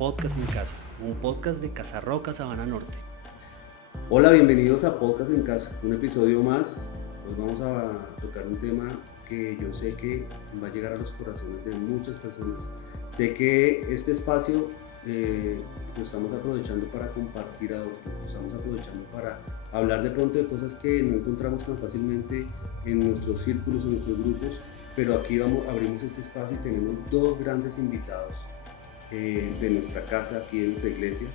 Podcast en Casa, un podcast de Casa Roca, Sabana Norte. Hola, bienvenidos a Podcast en Casa, un episodio más. Hoy vamos a tocar un tema que yo sé que va a llegar a los corazones de muchas personas. Sé que este espacio lo estamos aprovechando para compartir a otros, lo estamos aprovechando para hablar de pronto de cosas que no encontramos tan fácilmente en nuestros círculos, en nuestros grupos, pero aquí abrimos este espacio y tenemos dos grandes invitados de nuestra casa, aquí de nuestra iglesia.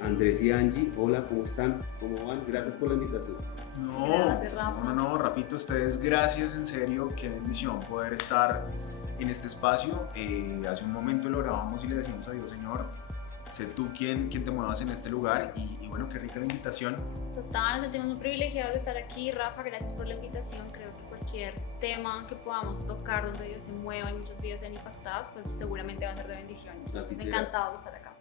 Andrés y Angie, hola, ¿cómo están? ¿Cómo van? Gracias por la invitación. Gracias, Rafa. No, Rafito, ustedes gracias, en serio, qué bendición poder estar en este espacio. Hace un momento lo grabamos y le decimos a Dios, Señor, sé tú quien te muevas en este lugar y bueno, qué rica la invitación. Total, nos sentimos muy privilegiados de estar aquí. Rafa, gracias por la invitación. Creo que cualquier tema que podamos tocar donde Dios se mueva y muchas vidas sean impactadas, pues seguramente va a ser de bendición. Estamos encantados de estar acá.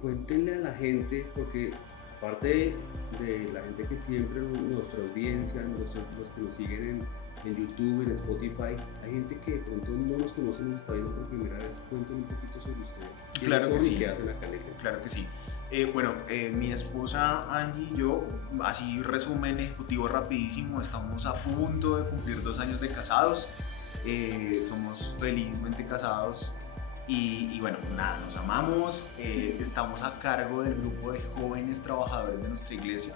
Cuéntenle a la gente, porque aparte de la gente que siempre, nuestra audiencia, los que nos siguen en YouTube, en Spotify, hay gente que de pronto no nos conoce, nos está viendo por primera vez. Cuéntenme un poquito sobre ustedes. Claro que sí. ¿Qué hacen acá en la iglesia? Claro que sí. Mi esposa Angie y yo, así resumen ejecutivo rapidísimo, estamos a punto de cumplir 2 años de casados. Somos felizmente casados. Y bueno, nada, nos amamos, estamos a cargo del grupo de jóvenes trabajadores de nuestra iglesia,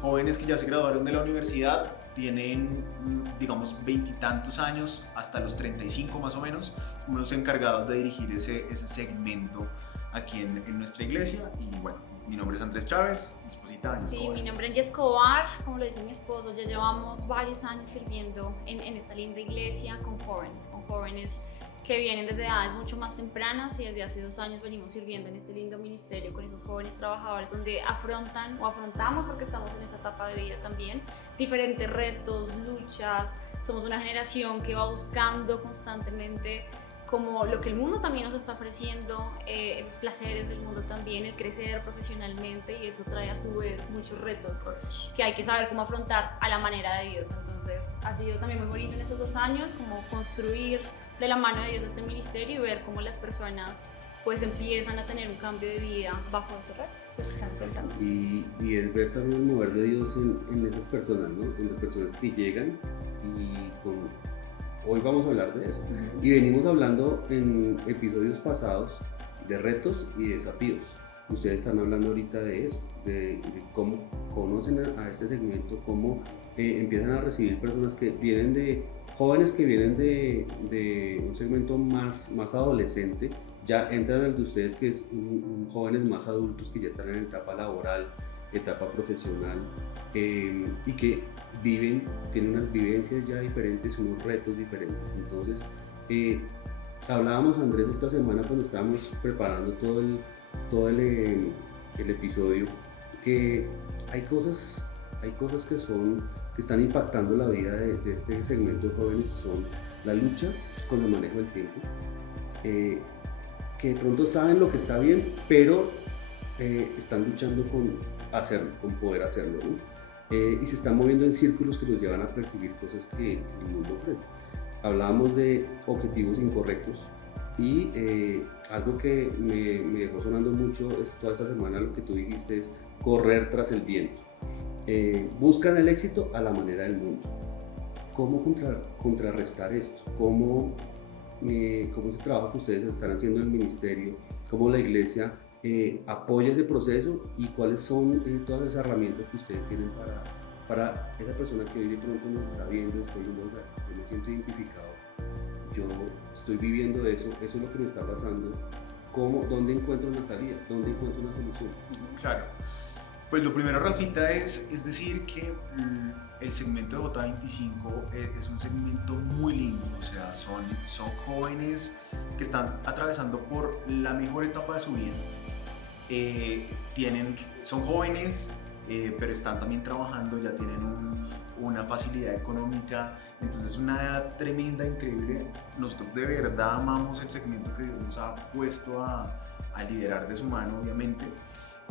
jóvenes que ya se graduaron de la universidad, tienen, digamos, 20 y tantos años, hasta los 35 más o menos, somos los encargados de dirigir ese segmento aquí en nuestra iglesia. Y bueno, mi nombre es Andrés Chávez, mi esposita Angie Escobar. Sí, mi nombre es Angie Escobar, como lo dice mi esposo, ya llevamos varios años sirviendo en esta linda iglesia con jóvenes que vienen desde edades mucho más tempranas, y desde hace 2 años venimos sirviendo en este lindo ministerio con esos jóvenes trabajadores donde afrontamos, porque estamos en esa etapa de vida también, diferentes retos, luchas. Somos una generación que va buscando constantemente como lo que el mundo también nos está ofreciendo, esos placeres del mundo también, el crecer profesionalmente, y eso trae a su vez muchos retos que hay que saber cómo afrontar a la manera de Dios. Entonces ha sido también muy bonito en estos 2 años como construir de la mano de Dios este ministerio y ver cómo las personas pues empiezan a tener un cambio de vida bajo esos retos que se están enfrentando. Y es ver también el mover de Dios en esas personas, ¿no? En las personas que llegan hoy vamos a hablar de eso. Y venimos hablando en episodios pasados de retos y desafíos. Ustedes están hablando ahorita de eso, de cómo conocen a este segmento, cómo empiezan a recibir personas que vienen jóvenes que vienen de un segmento más adolescente, ya entran al de ustedes, que es jóvenes más adultos que ya están en etapa laboral, etapa profesional, y que tienen unas vivencias ya diferentes, unos retos diferentes. Entonces, hablábamos, Andrés, esta semana cuando estábamos preparando todo el episodio, que hay cosas que están impactando la vida de este segmento de jóvenes. Son la lucha con el manejo del tiempo, que de pronto saben lo que está bien, pero están luchando con poder hacerlo, ¿no? Y se están moviendo en círculos que los llevan a percibir cosas que el mundo ofrece. Hablábamos de objetivos incorrectos, y algo que me dejó sonando mucho toda esta semana, lo que tú dijiste, es correr tras el viento. Buscan el éxito a la manera del mundo. ¿Cómo contrarrestar esto? ¿Cómo ese trabajo que ustedes están haciendo en el ministerio, cómo la iglesia apoya ese proceso, y cuáles son todas esas herramientas que ustedes tienen para esa persona que hoy de pronto nos está viendo, yo me siento identificado, yo estoy viviendo eso es lo que me está pasando? ¿Dónde encuentro una salida? ¿Dónde encuentro una solución? Claro. Pues lo primero, Rafita, es decir que el segmento de J25 es un segmento muy lindo. O sea, son jóvenes que están atravesando por la mejor etapa de su vida. Son jóvenes, pero están también trabajando, ya tienen una facilidad económica. Entonces es una edad tremenda, increíble. Nosotros de verdad amamos el segmento que Dios nos ha puesto a liderar de su mano, obviamente.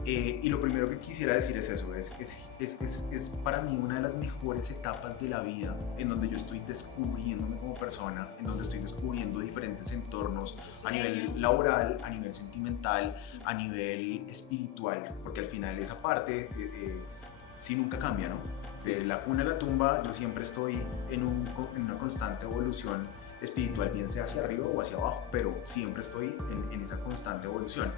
Y lo primero que quisiera decir es eso, es para mí una de las mejores etapas de la vida en donde yo estoy descubriéndome como persona, en donde estoy descubriendo diferentes entornos a nivel laboral, a nivel sentimental, a nivel espiritual, porque al final esa parte sí nunca cambia, ¿no? De la cuna a la tumba yo siempre estoy en una constante evolución espiritual, bien sea hacia arriba o hacia abajo, pero siempre estoy en esa constante evolución.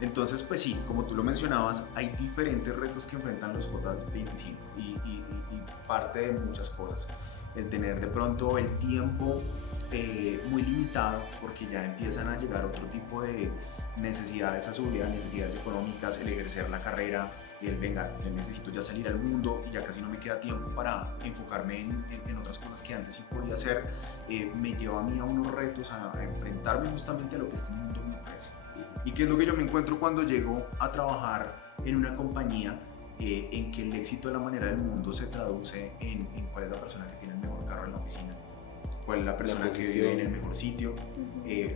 Entonces, pues sí, como tú lo mencionabas, hay diferentes retos que enfrentan los J25 y parte de muchas cosas. El tener de pronto el tiempo muy limitado, porque ya empiezan a llegar otro tipo de necesidades a su vida, necesidades económicas, el ejercer la carrera, el venga, necesito ya salir al mundo y ya casi no me queda tiempo para enfocarme en otras cosas que antes sí podía hacer, me lleva a mí a unos retos, a enfrentarme justamente a lo que este mundo me ofrece. ¿Y qué es lo que yo me encuentro cuando llego a trabajar en una compañía en que el éxito de la manera del mundo se traduce en cuál es la persona que tiene el mejor carro en la oficina? ¿Cuál es la persona que vive en el mejor sitio?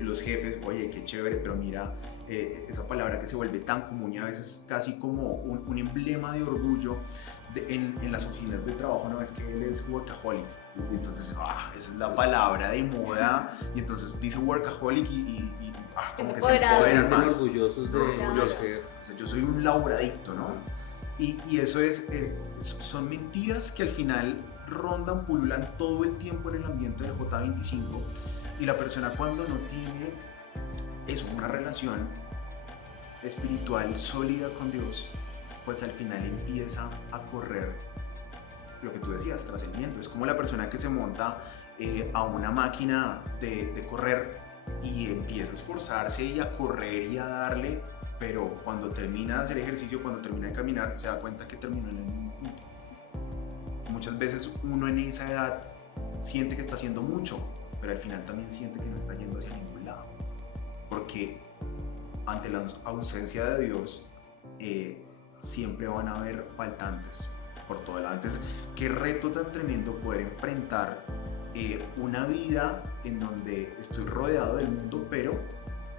Los jefes, oye, qué chévere, pero mira, esa palabra que se vuelve tan común y a veces casi como un emblema de orgullo en las oficinas de trabajo, ¿no? Es que él es workaholic. Entonces, esa es la palabra de moda, y entonces dice workaholic como que se empoderan más. Orgullosos de orgulloso. O sea, yo soy un laboradicto, ¿no? Y eso son mentiras que al final rondan, pululan todo el tiempo en el ambiente del J25, y la persona cuando no tiene una relación espiritual sólida con Dios, pues al final empieza a correr lo que tú decías, tras el viento. Es como la persona que se monta a una máquina de correr y empieza a esforzarse y a correr y a darle, pero cuando termina de hacer ejercicio, cuando termina de caminar, se da cuenta que terminó en el mismo punto. Muchas veces uno en esa edad siente que está haciendo mucho, pero al final también siente que no está yendo hacia ningún lado, porque ante la ausencia de Dios siempre van a haber faltantes por todo lado. Entonces, qué reto tan tremendo poder enfrentar una vida en donde estoy rodeado del mundo, pero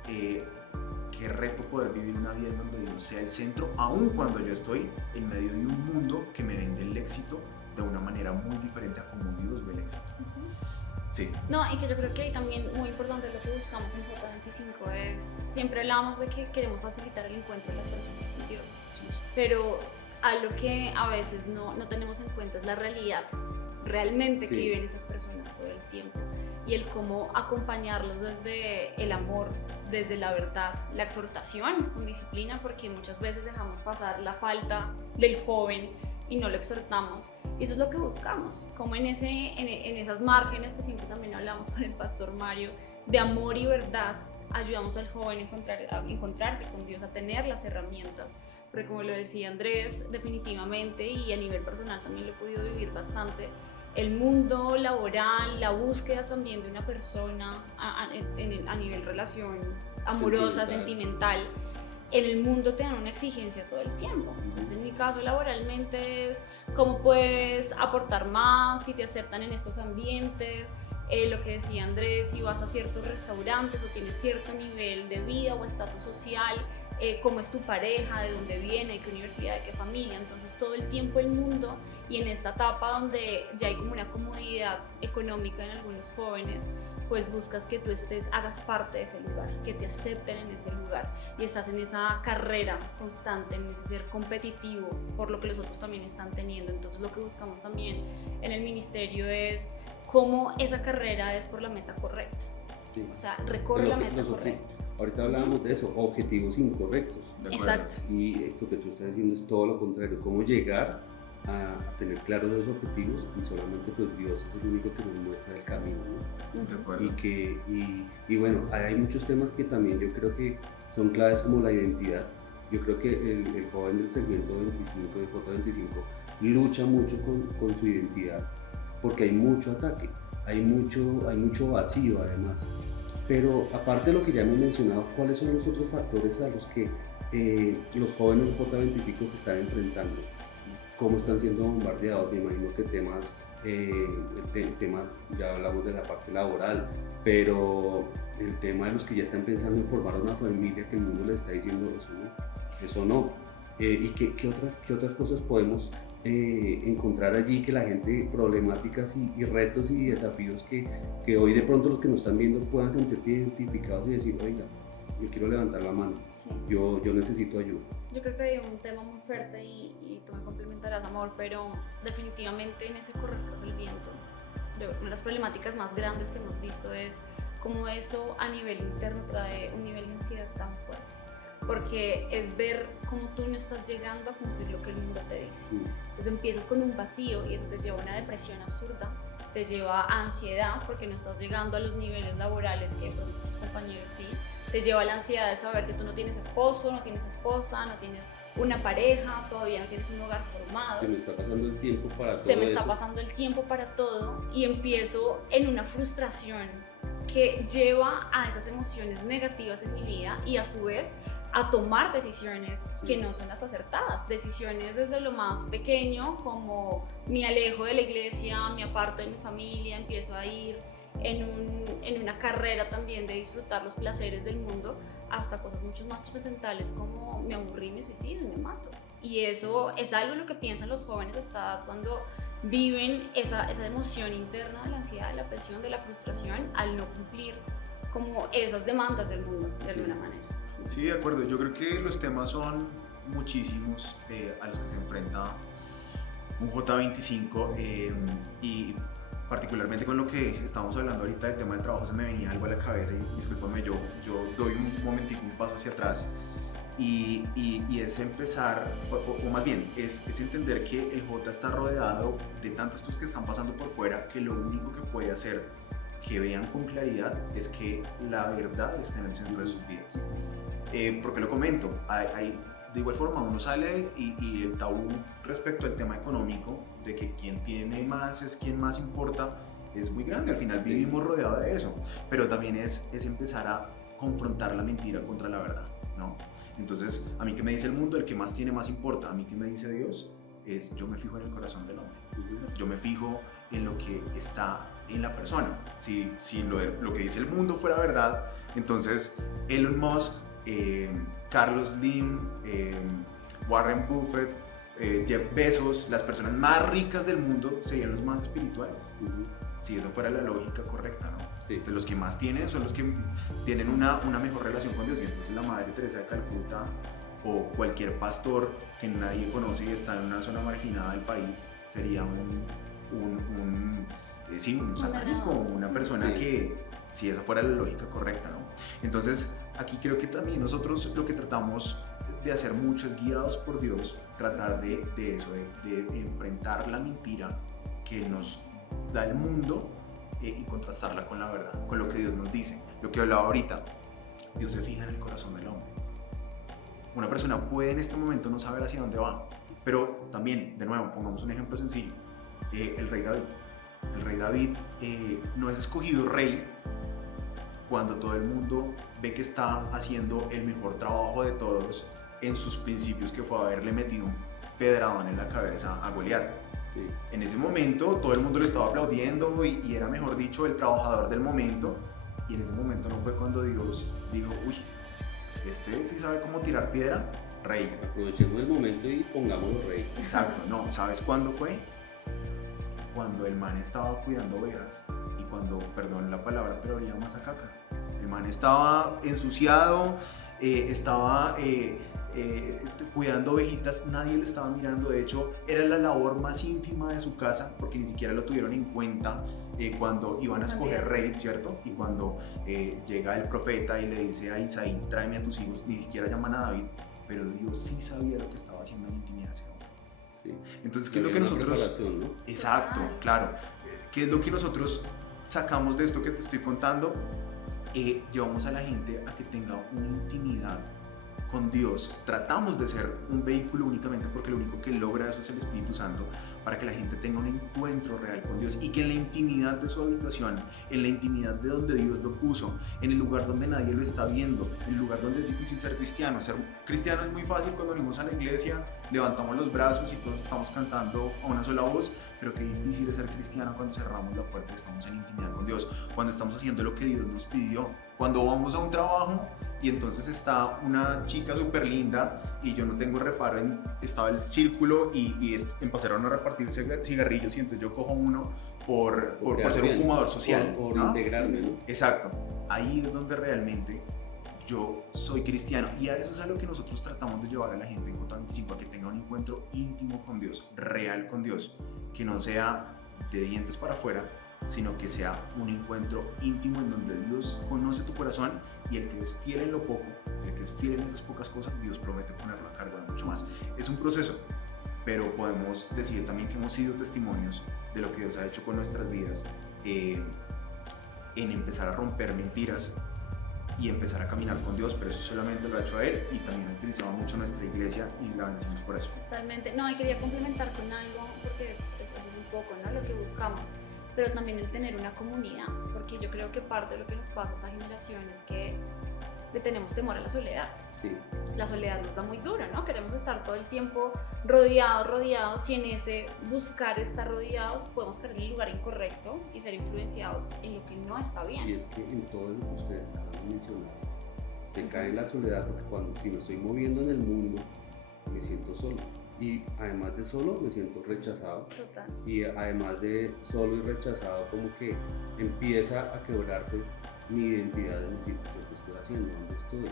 qué reto poder vivir una vida en donde Dios sea el centro, aun cuando yo estoy en medio de un mundo que me vende el éxito de una manera muy diferente a como Dios ve el éxito. Sí. No, y que yo creo que ahí también muy importante lo que buscamos en J25 es, siempre hablamos de que queremos facilitar el encuentro de las personas con Dios, pero algo que a veces no tenemos en cuenta es la realidad realmente que viven esas personas todo el tiempo, y el cómo acompañarlos desde el amor, desde la verdad, la exhortación con disciplina, porque muchas veces dejamos pasar la falta del joven y no lo exhortamos. Y eso es lo que buscamos, como en esas márgenes que siempre también hablamos con el pastor Mario, de amor y verdad, ayudamos al joven a encontrarse con Dios, a tener las herramientas. Porque como lo decía Andrés, definitivamente, y a nivel personal también lo he podido vivir bastante, el mundo laboral, la búsqueda también de una persona a nivel relación amorosa, sentimental, en el mundo te dan una exigencia todo el tiempo. Entonces, en mi caso, laboralmente es cómo puedes aportar más, si te aceptan en estos ambientes, lo que decía Andrés, si vas a ciertos restaurantes o tienes cierto nivel de vida o estatus social, cómo es tu pareja, de dónde viene, de qué universidad, de qué familia. Entonces, todo el tiempo el mundo, y en esta etapa donde ya hay como una comodidad económica en algunos jóvenes, pues buscas que tú hagas parte de ese lugar, que te acepten en ese lugar, y estás en esa carrera constante, en ese ser competitivo por lo que los otros también están teniendo. Entonces, lo que buscamos también en el ministerio es cómo esa carrera es por la meta correcta. Sí. O sea, recorre la meta correcta. Ahorita hablábamos de eso, objetivos incorrectos. Exacto. Y lo que tú estás diciendo es todo lo contrario, cómo llegar a tener claros los objetivos, y solamente pues Dios es el único que nos muestra el camino, ¿no? De acuerdo. Y bueno, hay muchos temas que también yo creo que son claves, como la identidad. Yo creo que el joven del segmento 25, de J25, lucha mucho con su identidad, porque hay mucho ataque, hay mucho vacío además. Pero aparte de lo que ya hemos mencionado, ¿cuáles son los otros factores a los que los jóvenes J25 se están enfrentando? ¿Cómo están siendo bombardeados? Me imagino que el tema, ya hablamos de la parte laboral, pero el tema de los que ya están pensando en formar una familia, que el mundo les está diciendo eso no. ¿Y qué otras cosas podemos encontrar allí que la gente, problemáticas y retos y desafíos que hoy de pronto los que nos están viendo puedan sentirse identificados y decir, oiga, yo quiero levantar la mano, Sí. yo necesito ayuda? Yo creo que hay un tema muy fuerte y tú me complementarás, amor, pero definitivamente en ese correr tras el viento, una de las problemáticas más grandes que hemos visto es cómo eso a nivel interno trae un nivel de ansiedad tan fuerte. Porque es ver cómo tú no estás llegando a cumplir lo que el mundo te dice. Sí. Entonces empiezas con un vacío y eso te lleva a una depresión absurda, te lleva a ansiedad porque no estás llegando a los niveles laborales que de pronto tus compañeros sí, te lleva a la ansiedad de saber que tú no tienes esposo, no tienes esposa, no tienes una pareja, todavía no tienes un hogar formado. Se me está pasando el tiempo para todo Se me está eso. pasando el tiempo para todo y empiezo en una frustración que lleva a esas emociones negativas en mi vida y a su vez a tomar decisiones Sí. que no son las acertadas, decisiones desde lo más pequeño como me alejo de la iglesia, me aparto de mi familia, empiezo a ir en una carrera también de disfrutar los placeres del mundo, hasta cosas mucho más trascendentales como me aburrí, me suicido y me mato. Y eso es algo en lo que piensan los jóvenes hasta cuando viven esa emoción interna de la ansiedad, de la presión, de la frustración al no cumplir como esas demandas del mundo de alguna manera. Sí, de acuerdo. Yo creo que los temas son muchísimos a los que se enfrenta un J25 y particularmente con lo que estamos hablando ahorita del tema del trabajo se me venía algo a la cabeza y discúlpame, yo doy un momentico, un paso hacia atrás y es empezar, o más bien, es entender que el J está rodeado de tantas cosas que están pasando por fuera que lo único que puede hacer que vean con claridad es que la verdad está en el centro de sus vidas. ¿Por qué lo comento? De igual forma, uno sale y el tabú respecto al tema económico, de que quien tiene más es quien más importa, es muy grande. Al final vivimos rodeados de eso, pero también es empezar a confrontar la mentira contra la verdad, ¿no? Entonces, a mí que me dice el mundo, el que más tiene más importa. A mí que me dice Dios, es yo me fijo en el corazón del hombre. Yo me fijo en lo que está en la persona. Si lo que dice el mundo fuera verdad, entonces Elon Musk, Carlos Slim, Warren Buffett, Jeff Bezos, las personas más ricas del mundo serían los más espirituales. Si eso fuera la lógica correcta, ¿no? Sí. Entonces, los que más tienen son los que tienen una mejor relación con Dios. Y entonces la Madre Teresa de Calcuta o cualquier pastor que nadie conoce y está en una zona marginada del país sería un satánico, una persona que, si esa fuera la lógica correcta, ¿no? Entonces, aquí creo que también nosotros lo que tratamos de hacer mucho es, guiados por Dios, tratar de eso, de enfrentar la mentira que nos da el mundo y contrastarla con la verdad, con lo que Dios nos dice. Lo que hablaba ahorita, Dios se fija en el corazón del hombre. Una persona puede en este momento no saber hacia dónde va, pero también, de nuevo, pongamos un ejemplo sencillo, el rey David. El rey David no es escogido rey cuando todo el mundo ve que está haciendo el mejor trabajo de todos en sus principios, que fue haberle metido un pedradón en la cabeza a Goliat. Sí. En ese momento todo el mundo le estaba aplaudiendo y era, mejor dicho, el trabajador del momento, y en ese momento no fue cuando Dios dijo, uy, este sí sabe cómo tirar piedra, rey. Aprovechemos el momento y pongámoslo rey. Exacto, no, ¿sabes cuándo fue? Cuando el man estaba cuidando ovejas y cuando, perdón la palabra, pero olía más a caca. El man estaba ensuciado, estaba cuidando ovejitas, nadie lo estaba mirando. De hecho, era la labor más ínfima de su casa, porque ni siquiera lo tuvieron en cuenta cuando iban a escoger rey, ¿cierto? Y cuando llega el profeta y le dice a Isaí, tráeme a tus hijos, ni siquiera llaman a David, pero Dios sí sabía lo que estaba haciendo en intimidad. Sí. Entonces, ¿qué es lo que nosotros... ¿No? Exacto, claro. ¿Qué es lo que nosotros sacamos de esto que te estoy contando? Llevamos a la gente a que tenga una intimidad con Dios. Tratamos de ser un vehículo únicamente, porque lo único que logra eso es el Espíritu Santo, para que la gente tenga un encuentro real con Dios y que en la intimidad de su habitación, en la intimidad de donde Dios lo puso, en el lugar donde nadie lo está viendo, en el lugar donde es difícil ser cristiano. Ser cristiano es muy fácil cuando venimos a la iglesia, levantamos los brazos y todos estamos cantando a una sola voz, pero qué difícil es ser cristiano cuando cerramos la puerta y estamos en intimidad con Dios, cuando estamos haciendo lo que Dios nos pidió, Cuando vamos a un trabajo y entonces está una chica súper linda y yo no tengo reparo en, estaba el círculo y empezaron a repartir cigarrillos y entonces yo cojo uno por ser un fumador social. Por ¿no? integrarme, ¿no? Exacto. Ahí es donde realmente yo soy cristiano y a eso es a lo que nosotros tratamos de llevar a la gente en J25, a que tenga un encuentro íntimo con Dios, real con Dios, que no sea de dientes para afuera, sino que sea un encuentro íntimo en donde Dios conoce tu corazón y el que es fiel en lo poco, el que es fiel en esas pocas cosas, Dios promete ponerlo a cargo de mucho más. Es un proceso, pero podemos decir también que hemos sido testimonios de lo que Dios ha hecho con nuestras vidas, en empezar a romper mentiras y empezar a caminar con Dios, pero eso solamente lo ha hecho Él y también ha utilizado mucho nuestra iglesia y la bendecimos por eso. Totalmente. No, y quería complementar con algo, porque es un poco, ¿no?, lo que buscamos, pero también el tener una comunidad, porque yo creo que parte de lo que nos pasa a esta generación es que le tenemos temor a la soledad. Sí. La soledad nos da muy duro, ¿no? Queremos estar todo el tiempo rodeados, y en ese buscar estar rodeados podemos caer en el lugar incorrecto y ser influenciados en lo que no está Y bien. es que en todo lo que ustedes acaban de mencionar, se cae en la soledad porque si me estoy moviendo en el mundo, me siento solo. Y además de solo, me siento rechazado. Total. Y además de solo y rechazado, como que empieza a quebrarse mi identidad, de decir, ¿yo qué estoy haciendo? ¿Dónde estoy?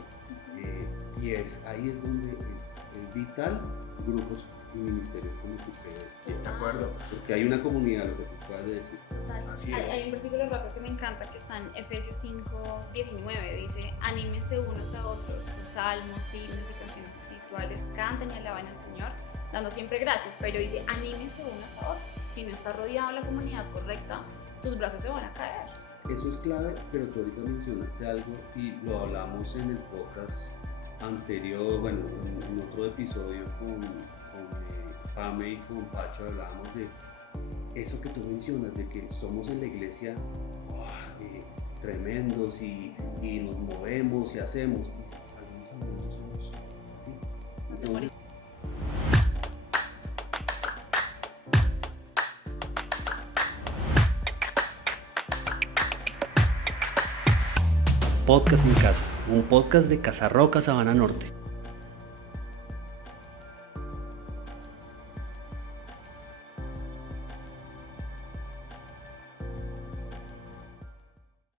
Ahí es donde es vital grupos y ministerios como los que ustedes tienen. De acuerdo. Porque hay una comunidad, lo que tú puedas decir. Total. Así Hay, es. hay un versículo rápido que me encanta que está en Efesios 5:19, dice: anímense unos a otros con salmos, himnos y canciones espirituales, canten y alaben al Señor, dando siempre gracias, pero dice anímense unos a otros. Si no estás rodeado de la comunidad correcta, tus brazos se van a caer. Eso es clave, pero tú ahorita mencionaste algo y lo hablamos en el podcast anterior, bueno, en otro episodio con Pame y con Pacho hablábamos de eso que tú mencionas, de que somos en la iglesia tremendos y nos movemos y hacemos, y salimos al mundo, somos así. No te Entonces, Podcast Mi Casa, un podcast de Casarroca, Sabana Norte.